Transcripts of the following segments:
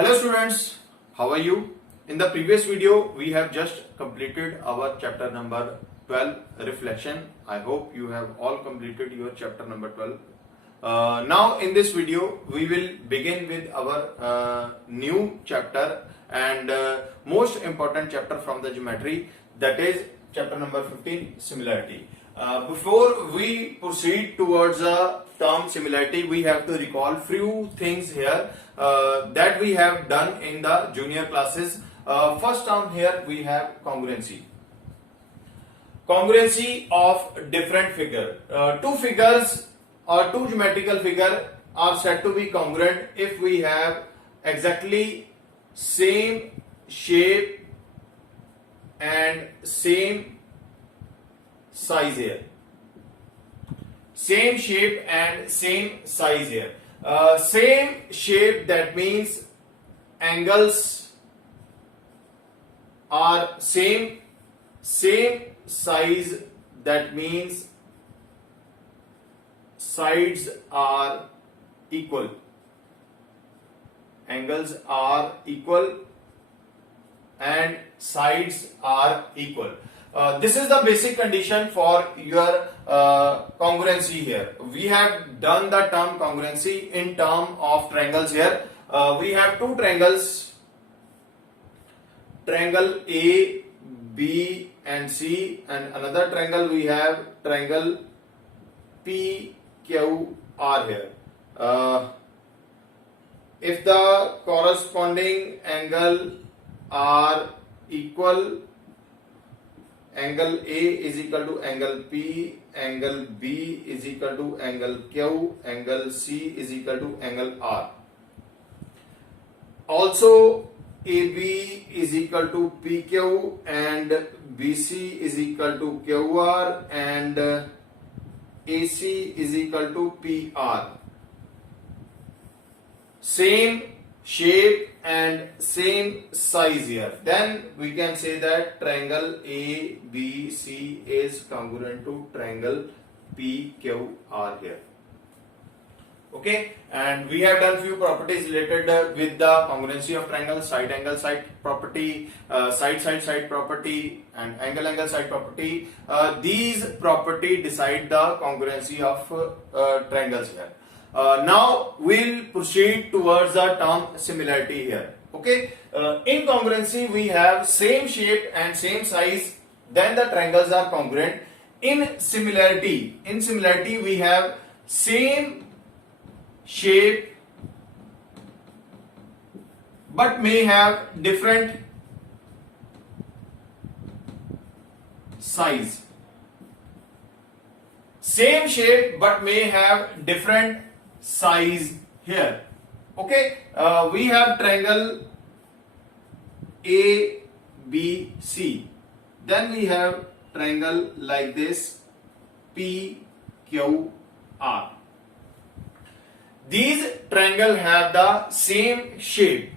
Hello students, how are you? In the previous video, we have just completed our chapter number 12 reflection. I hope you have all completed your chapter number 12. Now in this video, we will begin with our new chapter and most important chapter from the geometry, that is chapter number 15, similarity. Before we proceed towards a term similarity, we have to recall few things here that we have done in the junior classes. First term here we have congruency. Congruency of different figure. Two figures or two geometrical figure are said to be congruent if we have exactly same shape and same size here. Same shape and same size here. Same shape, that means angles are same. Same size, that means sides are equal. Angles are equal and sides are equal. This is the basic condition for your congruency here. We have done the term congruency in term of triangles here. We have two triangles, triangle A, B and C, and another triangle we have triangle P, Q, R here. If the corresponding angle are equal, angle A is equal to angle P, angle B is equal to angle Q, angle C is equal to angle R. Also, AB is equal to PQ and BC is equal to QR and AC is equal to PR. Same shape and same size here. Then we can say that triangle ABC is congruent to triangle PQR here. Okay, and we have done few properties related with the congruency of triangle: side angle side property, side property, and angle side property. These property decide the congruency of triangles here. Now we'll proceed towards the term similarity here. Okay, in congruency we have same shape and same size, then the triangles are congruent. In similarity we have same shape but may have different size. Same shape but may have different size here. Okay, we have triangle ABC, then we have triangle like this PQR. These triangles have the same shape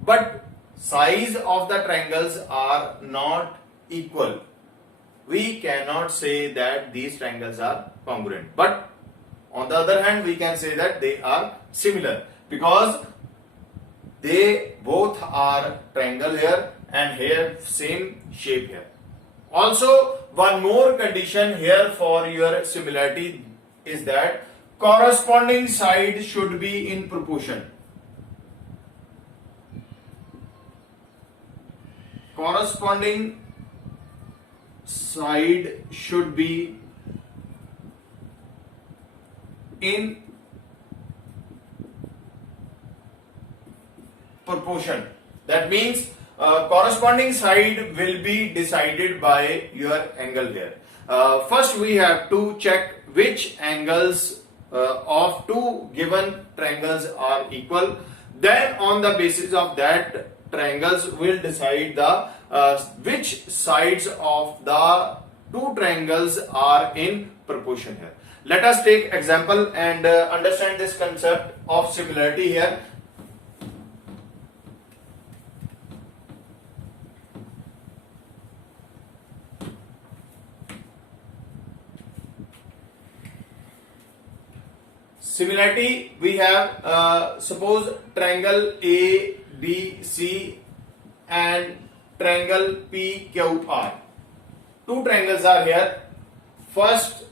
but size of the triangles are not equal. We cannot say that these triangles are congruent, but on the other hand we can say that they are similar because they both are triangle here and here same shape here. Also, one more condition here for your similarity is that corresponding side should be in proportion. Corresponding side should be in proportion. That means corresponding side will be decided by your angle here. First we have to check which angles of two given triangles are equal. Then on the basis of that, triangles will decide the which sides of the two triangles are in proportion here. Let us take example and understand this concept of similarity here. Similarity we have suppose triangle A ABC and triangle PQR. Two triangles are here. First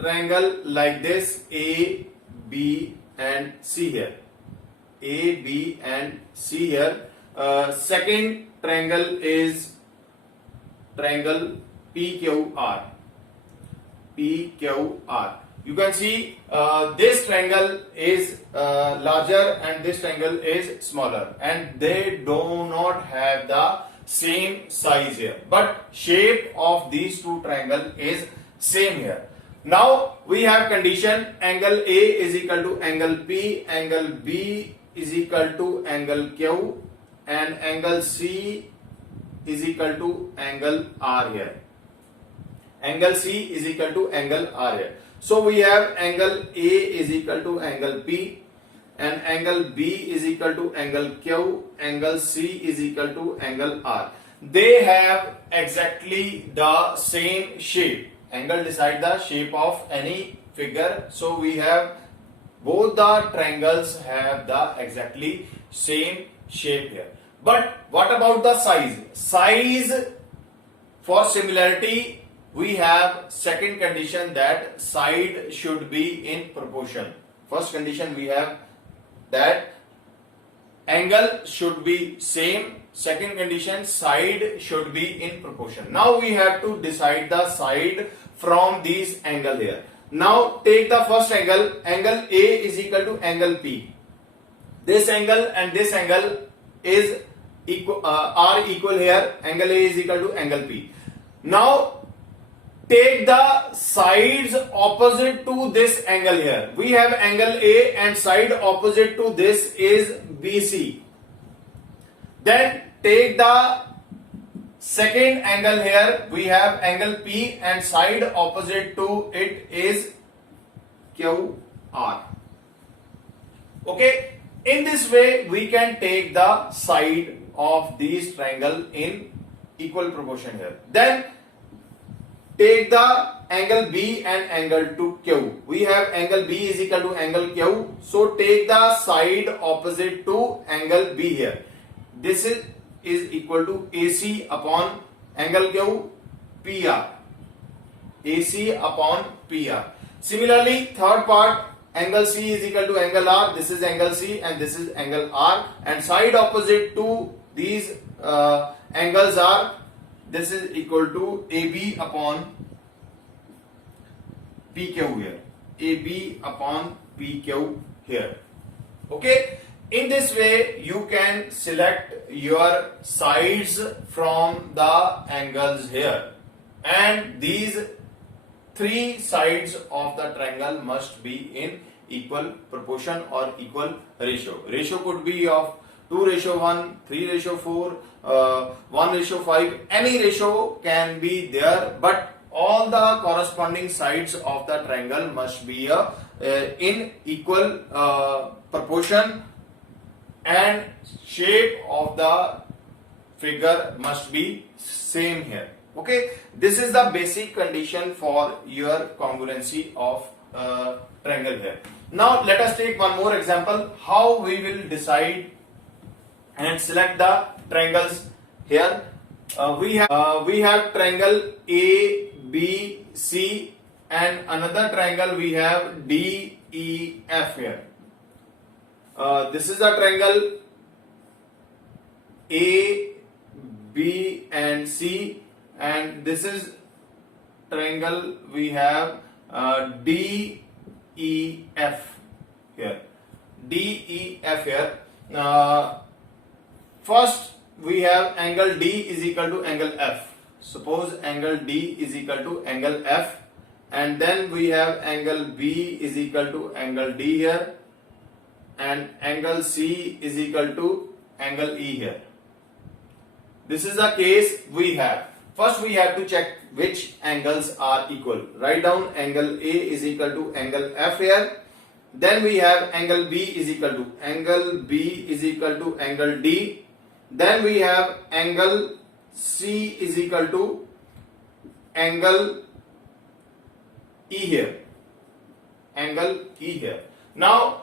triangle like this, A, B and C here. A, B and C here. Second triangle is triangle PQR. PQR. You can see this triangle is larger and this triangle is smaller, and they do not have the same size here, but shape of these two triangle is same here. Now we have condition: angle A is equal to angle P, angle B is equal to angle Q, and angle C is equal to angle R here. Angle C is equal to angle R here. So we have angle A is equal to angle P, and angle B is equal to angle Q, angle C is equal to angle R. They have exactly the same shape. Angle decide the shape of any figure. So we have both the triangles have the exactly same shape here. But what about the size? Size, for similarity, we have second condition that side should be in proportion. First condition we have that angle should be same. Second condition, side should be in proportion. Now we have to decide the side from these angle here. Now take the first angle. Angle A is equal to angle P. This angle and this angle is equal, are equal here. Angle A is equal to angle P. Now take the sides opposite to this angle here. We have angle A and side opposite to this is BC. Then take the second angle here. We have angle P and side opposite to it is QR. Okay. In this way we can take the side of these triangle in equal proportion here. Then take the angle B and angle to Q. We have angle B is equal to angle Q. So take the side opposite to angle B here. This is equal to AC upon angle Q, PR. AC upon PR. Similarly, third part, angle C is equal to angle R. This is angle C and this is angle R. And side opposite to these angles are, this is equal to AB upon PQ here. AB upon PQ here. Okay. In this way, you can select your sides from the angles here. And these three sides of the triangle must be in equal proportion or equal ratio. Ratio could be of 2:1, 3:4, 1:5. Any ratio can be there, but all the corresponding sides of the triangle must be in equal proportion, and shape of the figure must be same here. Okay, this is the basic condition for your congruency of triangle here. Now let us take one more example how we will decide and select the triangles here. We have triangle ABC and another triangle we have DEF here. This is a triangle A, B and C, and this is triangle we have DEF here. DEF here. First we have angle D is equal to angle F. Suppose angle D is equal to angle F, and then we have angle B is equal to angle D here, and angle C is equal to angle E here. This is the case we have. First we have to check which angles are equal. Write down angle A is equal to angle F here. Then we have angle B is equal to angle B is equal to angle D. Then we have angle C is equal to angle E here. Angle E here. Now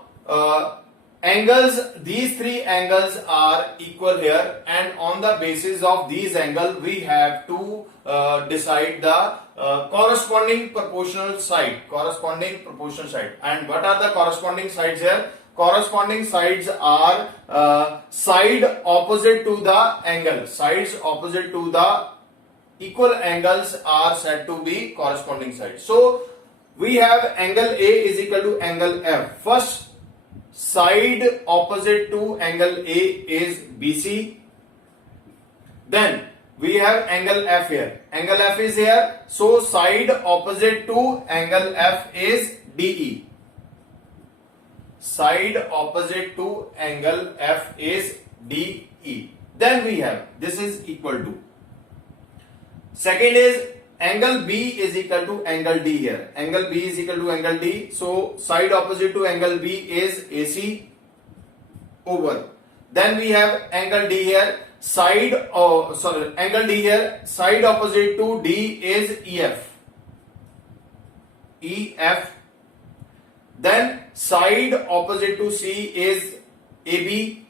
angles, these three angles are equal here, and on the basis of these angles we have to decide the corresponding proportional side. And what are the corresponding sides here? Corresponding sides are side opposite to the angle. Sides opposite to the equal angles are said to be corresponding sides. So we have angle A is equal to angle F. First side opposite to angle A is BC. Then we have angle F here. Angle F is here. So side opposite to angle F is DE. Side opposite to angle F is DE. Then we have, this is equal to. Second is angle B is equal to angle D here. Angle B is equal to angle D. So side opposite to angle B is AC over. Then we have angle D here. Angle D here. Side opposite to D is EF. EF. Then side opposite to C is AB.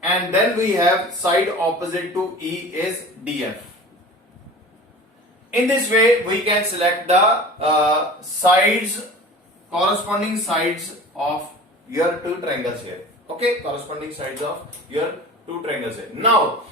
And then we have side opposite to E is DF. In this way, we can select the sides, corresponding sides of your two triangles here. Okay, corresponding sides of your two triangles here. Now,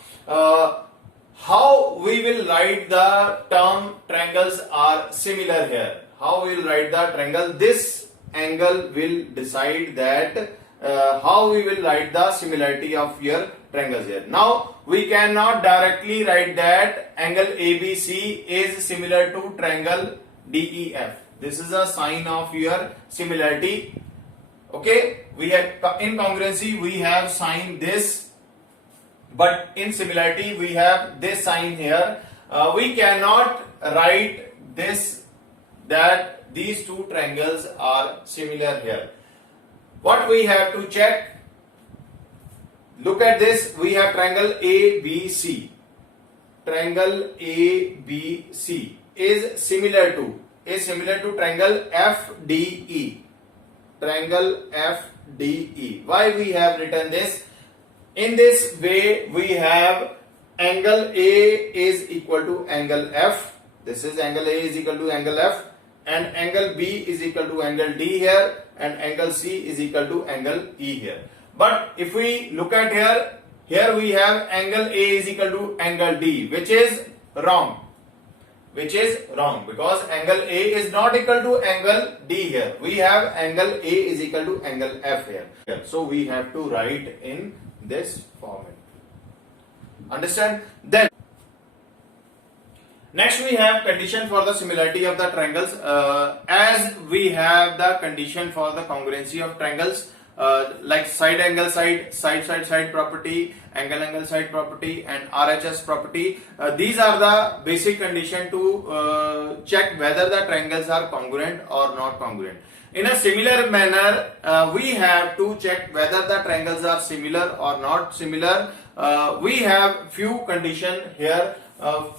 how we will write the term triangles are similar here? How we will write the triangle? This angle will decide that how we will write the similarity of your triangles here. Now we cannot directly write that angle ABC is similar to triangle DEF. This is a sign of your similarity. Okay, we have in congruency we have sign this, but in similarity we have this sign here. We cannot write this, that these two triangles are similar here. What we have to check? Look at this. We have triangle ABC. Triangle ABC is similar to triangle FDE. Triangle FDE. Why we have written this? In this way, we have angle A is equal to angle F. This is angle A is equal to angle F, and angle B is equal to angle D here, and angle C is equal to angle E here. But if we look at here we have angle A is equal to angle D, which is wrong. Because angle A is not equal to angle D here. We have angle A is equal to angle F here. So we have to write in this format. Understand? Then next we have condition for the similarity of the triangles. As we have the condition for the congruency of triangles, like side angle side property, angle side property, and RHS property. These are the basic condition to check whether the triangles are congruent or not congruent. In a similar manner, we have to check whether the triangles are similar or not similar. We have few condition here.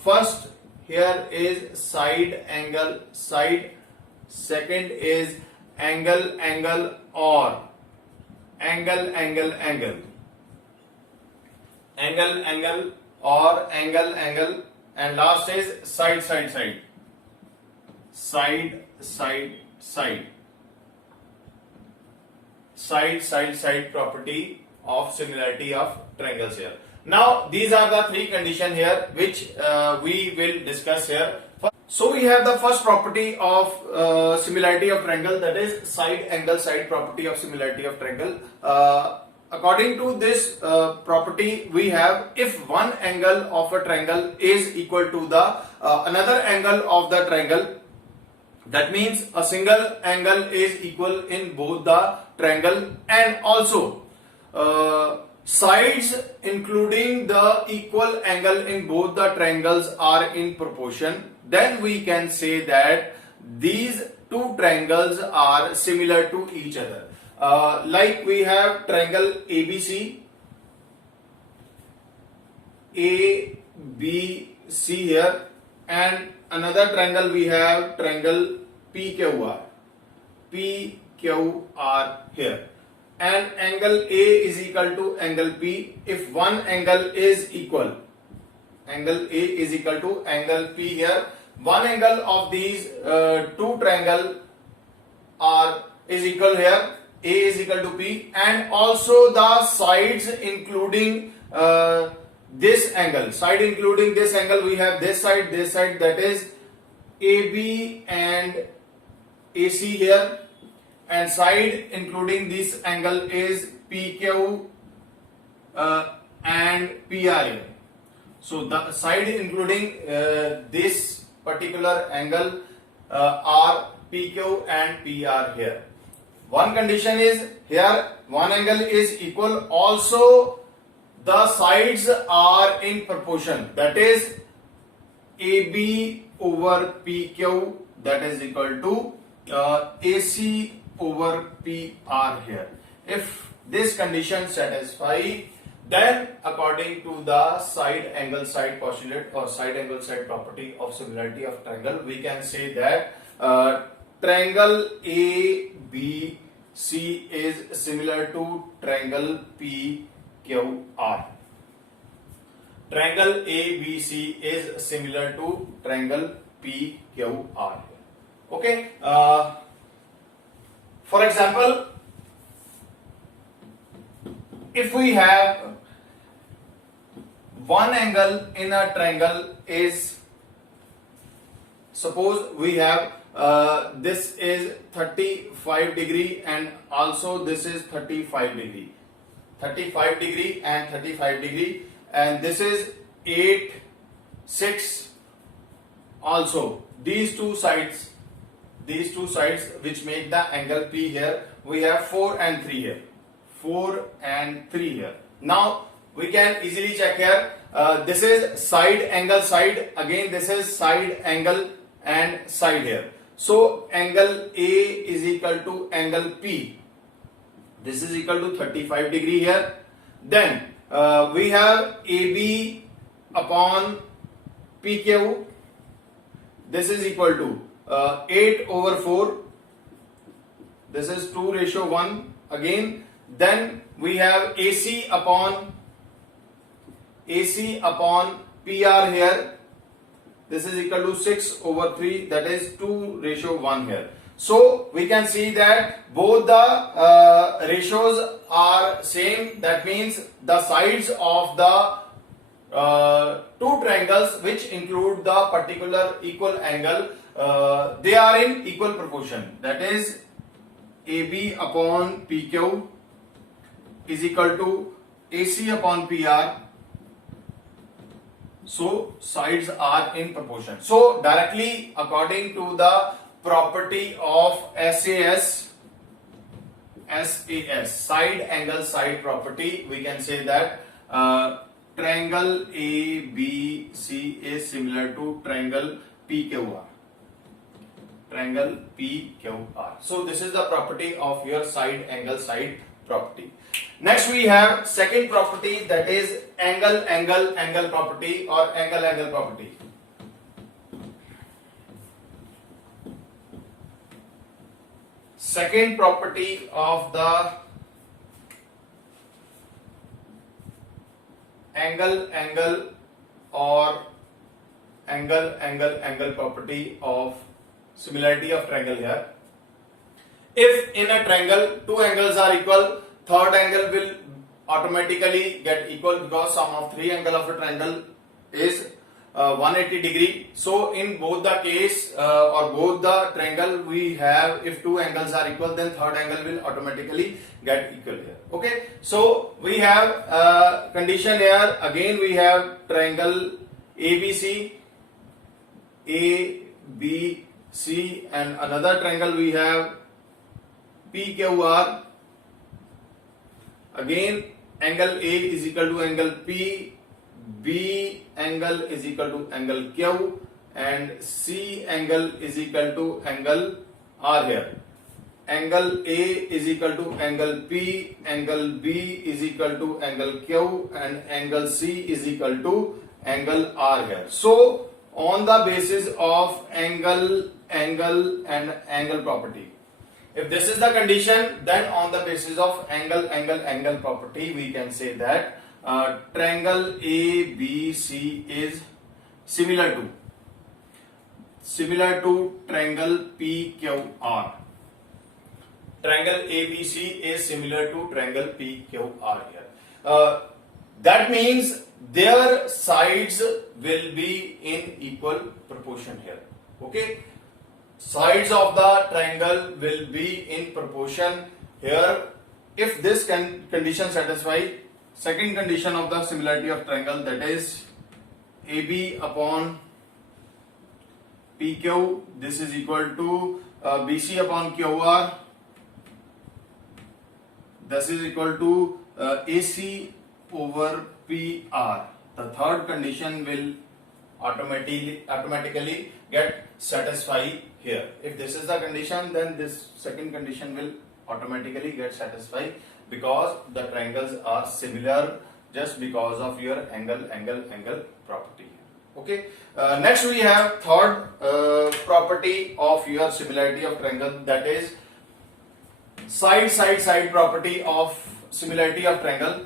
First, here is side angle side. Second is angle or angle or angle, and last is side property of similarity of triangles here. Now these are the three conditions here which we will discuss here. So we have the first property of similarity of triangle, that is side angle side property of similarity of triangle. According to this property, we have if one angle of a triangle is equal to the another angle of the triangle, that means a single angle is equal in both the triangle, and also sides including the equal angle in both the triangles are in proportion, then we can say that these two triangles are similar to each other. Like we have triangle ABC here, and another triangle we have triangle PQR. PQR here. And angle A is equal to angle P. If one angle is equal, angle A is equal to angle P here. One angle of these two triangle is equal here. A is equal to P, and also the sides including this angle. Side including this angle, we have this side, that is AB and AC here, and side including this angle is PQ and PR here. So the side including this particular angle are PQ and PR here. One condition is here one angle is equal, also the sides are in proportion, that is AB over PQ, that is equal to AC over PR here. If this condition satisfy, then according to the side angle side postulate or side angle side property of similarity of triangle, we can say that triangle ABC is similar to triangle PQR. Triangle ABC is similar to triangle PQR. Okay. For example, if we have one angle in a triangle is, suppose we have this is 35 degree and also this is 35 degree, 35 degree and 35 degree, and this is 8, 6 also. These two sides which make the angle P here, we have 4 and 3 here, 4 and 3 here. Now we can easily check here, this is side angle side, again this is side angle and side here. So angle A is equal to angle P, this is equal to 35 degree here. Then we have AB upon PQ, this is equal to 8 over 4, this is 2:1 again. Then we have AC upon PR here, this is equal to 6 over 3, that is 2:1 here. So we can see that both the ratios are same, that means the sides of the two triangles which include the particular equal angle, they are in equal proportion, that is AB upon PQ is equal to AC upon PR. So sides are in proportion. So directly according to the property of SAS, side angle side property, we can say that triangle ABC is similar to triangle PQR. Triangle PQR. So this is the property of your side angle side property. Next we have second property, that is angle property or angle property. Second property of the angle or angle property of similarity of triangle here. If in a triangle two angles are equal, third angle will automatically get equal because sum of three angle of a triangle is 180 degree. So in both the case or both the triangle we have, if two angles are equal, then third angle will automatically get equal here. Okay, so we have condition here. Again we have triangle ABC, and another triangle we have PQR. Again angle A is equal to angle P, B angle is equal to angle Q, and C angle is equal to angle R here. Angle A is equal to angle P, angle B is equal to angle Q, and angle C is equal to angle R here. So on the basis of angle and angle property, If this is the condition, then on the basis of angle property, we can say that triangle ABC is similar to triangle PQR. Triangle ABC is similar to triangle PQR here. That means their sides will be in equal proportion here. Okay, sides of the triangle will be in proportion here. If this condition satisfy, second condition of the similarity of triangle, that is AB upon PQ, this is equal to BC upon QR, this is equal to AC over PR. The third condition will automatically get satisfied here. If this is the condition, then this second condition will automatically get satisfied, because the triangles are similar just because of your angle property. Okay. Next we have third property of your similarity of triangle, that is side property of similarity of triangle.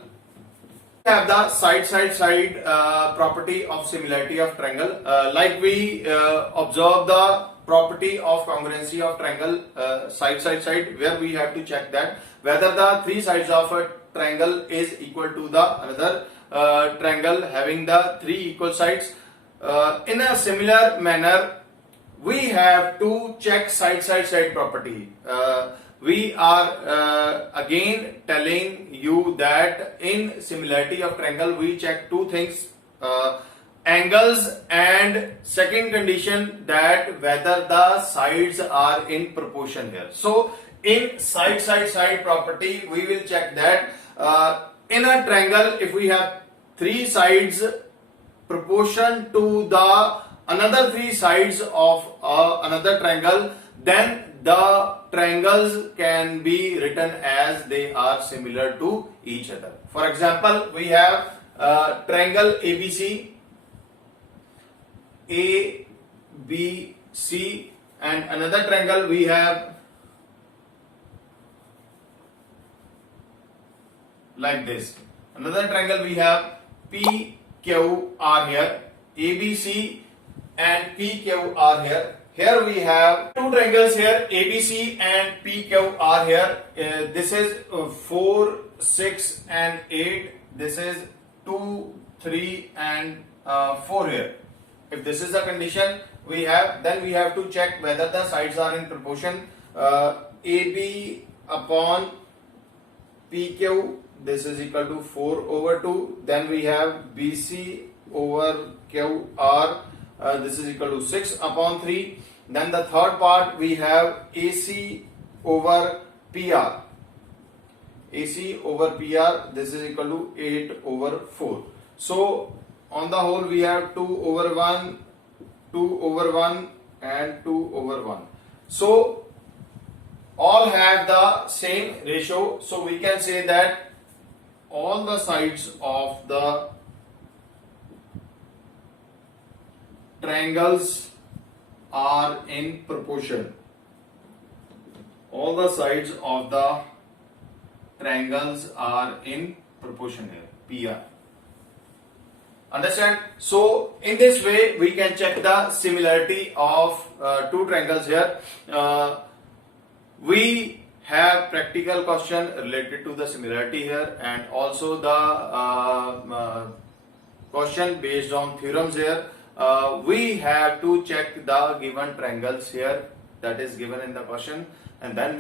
We have the side property of similarity of triangle. Like we observe the property of congruency of triangle side, where we have to check that whether the three sides of a triangle is equal to the another triangle having the three equal sides. In a similar manner, we have to check side property. We are again telling you that in similarity of triangle we check two things, angles, and second condition, that whether the sides are in proportion here. So in side property we will check that in a triangle, if we have three sides proportion to the another three sides of another triangle, then the triangles can be written as they are similar to each other. For example, we have triangle ABC, and another triangle we have like this. Another triangle we have PQR here, ABC and PQR here. Here we have two triangles here, ABC and PQR here. This is 4, 6 and 8. This is 2, 3 and 4 here. If this is the condition we have, then we have to check whether the sides are in proportion. AB upon PQ, this is equal to 4 over 2. Then we have BC over QR, this is equal to 6 upon 3. Then the third part we have AC over PR. AC over PR, this is equal to 8 over 4. So on the whole we have 2 over 1, 2 over 1 and 2 over 1. So all have the same ratio. So we can say that all the sides of the triangles are in proportion. All the sides of the triangles are in proportion here, PR. Understand? So in this way we can check the similarity of two triangles here. We have practical question related to the similarity here, and also the question based on theorems here. We have to check the given triangles here that is given in the question, and then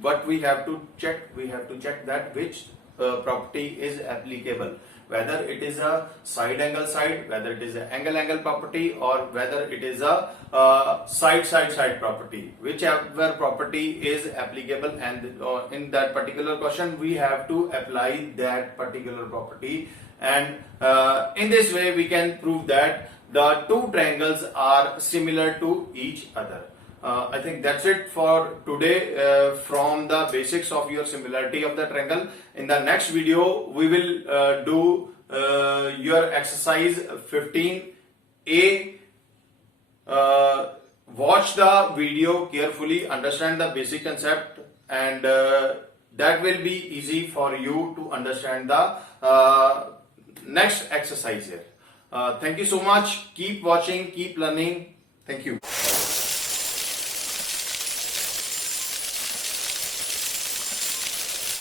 what we have to check that which property is applicable, whether it is a side angle side, whether it is an angle property, or whether it is a side property. Whichever property is applicable, and in that particular question we have to apply that particular property, and in this way we can prove that the two triangles are similar to each other. I think that's it for today from the basics of your similarity of the triangle. In the next video we will do your exercise 15A. watch the video carefully, understand the basic concept, and that will be easy for you to understand the next exercise here. Thank you so much. Keep watching, keep learning. Thank you.